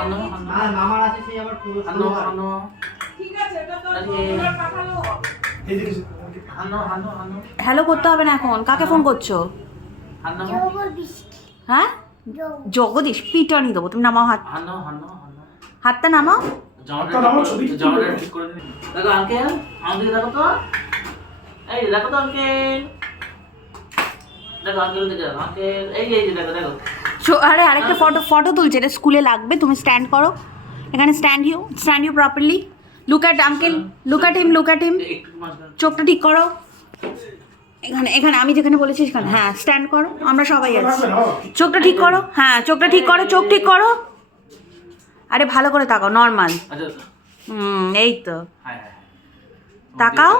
হানো আর মামার আছে সেই আবার পুরো হানো হানো ঠিক আছে এটা তো তোমার পাঠালো এইদিকে হানো হানো হানো হ্যালো করতে হবে না এখন, কাকে ফোন করছো? হানো হ্যাঁ জগদীশ, পিটানি দেবো। তুমি নামাও হাত, হানো হানো হানো হাতটা নামাও। জামাটা ঠিক করে দিন। দেখো আঙ্কেল, আমাদের দেখো তো। এই দেখো তো আঙ্কেল। দেখো আঙ্কেল দেখো আঙ্কেল। এই যে দেখো দেখো। আরে আরেকটা ফটো তুলছে, এটা স্কুলে লাগবে। তুমি স্ট্যান্ড করো এখানে, stand you properly. Look at uncle, look at him. একটু মাঝখানে। চোখটা ঠিক করো এখানে আমি যেখানে বলেছি সেখানে। হ্যাঁ স্ট্যান্ড করো, আমরা সবাই আছি। চোখটা ঠিক করো, হ্যাঁ চোখটা ঠিক করো, চোখ ঠিক করো। আরে ভালো করে তাকাও, নর্মাল। আচ্ছা এই তো হ্যাঁ হ্যাঁ তাকাও।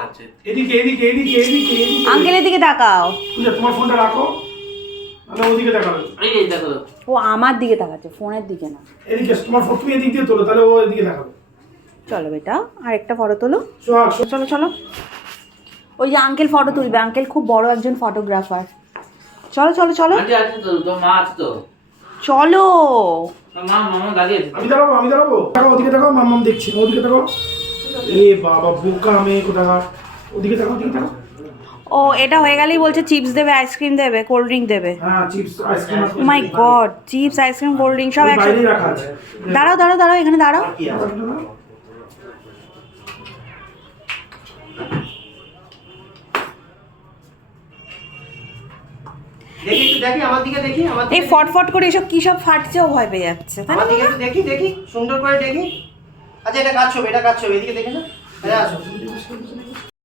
এদিকে এদিকে এদিকে এদিকে এদিকে আঙ্কেলের দিকে তাকাও। পূজা তোমার ফোনটা রাখো, তাহলে ওদিকে তাকাবে। এই যে দেখো ও আমার দিকে তাকাচ্ছে, ফোনের দিকে না। এদিকে তোমার ফটো তুমি এদিক দিয়ে তোলো, তাহলে ও এদিকে তাকাবে। চলো বেটা, আরেকটা ফটো তোলো। সোহাগ চলো চলো, ওই যে আঙ্কেল ফটো তুলবে, আঙ্কেল খুব বড় একজন ফটোগ্রাফার। চলো চলো চলো আন্টি আছে তো, তো মা আছে তো। চলো। মামা দাঁড়িয়ে আছে। আমি দাঁড়াবো দেখো, ওদিকে দেখো, মাম্মাম দেখছি, ওদিকে দেখো। এ বাবা বোকা মেয়ে কোথাকার, ওদিকে দেখো, ওদিকে দেখো। ও এটা হয়ে গেলেই বলছে চিপস দেবে, আইসক্রিম দেবে, কোল্ড ড্রিঙ্ক দেবে। হ্যাঁ chips ice cream. Oh my god, chips ice cream cold drink সব একসাথে। বাইরে রাখা আছে। দাঁড়াও দাঁড়াও দাঁড়াও, এখানে দাঁড়াও। দেখি একটু দেখি, আমার দিকে দেখি, আমার এই দিকে ফটফট করে এসব কি সব ফাটছে, ও ভয় পেয়ে যাচ্ছে। তাই না আমার দিকে বাবা? একটু দেখি সুন্দর করে দেখি। আচ্ছা এটা কাজ ছবি, এদিকে দেখে না। হ্যাঁ আসো।